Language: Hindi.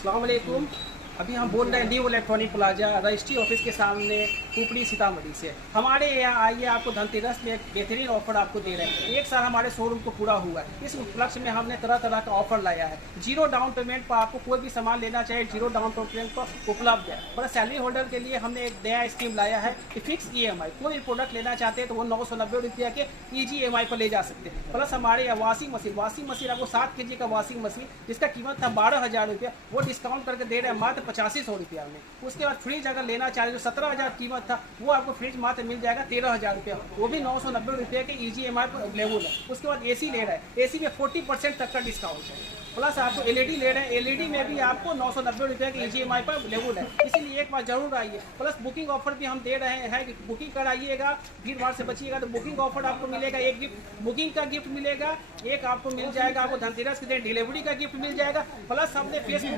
अस्सलाम वालेकुम। अभी हम बोल रहे हैं new electronic plaza registry office के सामने कुपड़ी सीतामढ़ी से। हमारे यहाँ आइए, आपको धनतेरस में एक बेहतरीन ऑफर आपको दे रहे हैं। एक साल हमारे शोरूम को पूरा हुआ है। इस उपलक्ष्य में हमने तरह तरह का ऑफर लाया है। जीरो डाउन पेमेंट पर आपको कोई भी सामान लेना चाहिए, जीरो डाउन पेमेंट पर उपलब्ध है। और सैलरी होल्डर के लिए हमने एक नया स्कीम लाया है कि फिक्स EMI। कोई भी प्रोडक्ट लेना चाहते हैं तो वो 990 रुपये के ईजी EMI पर ले जा सकते हैं। प्लस हमारे यहाँ वाशिंग मशीन आपको 7 kg का वाशिंग मशीन जिसका कीमत था 12,000 रुपया, वो डिस्काउंट करके दे रहे हैं मात्र 8500 रुपया में। उसके बाद फ्रिज अगर लेना चाहे जो 17,000 कीमत था, वो आपको फ्रिज मात्र मिल जाएगा 13,000 रुपया, वो भी 990 रुपये के ईजी EMI पर अवेलेबल है। उसके बाद AC ले रहे हैं, AC में 40% तक का डिस्काउंट है। प्लस आपको LED ले रहे हैं, LED में भी आपको 990 रुपये के ईजी EMI पर अवेलेबल है। इसीलिए एक बार जरूर आइए। प्लस बुकिंग ऑफर भी हम दे रहे हैं कि बुकिंग कराइएगा, भीड़ भाड़ से बचिएगा तो बुकिंग ऑफर आपको मिलेगा। एक गिफ्ट बुकिंग का गिफ्ट मिलेगा, एक आपको मिल जाएगा, आपको धनतेरस के दिन डिलीवरी का गिफ्ट मिल जाएगा। प्लस हमने फेसबुक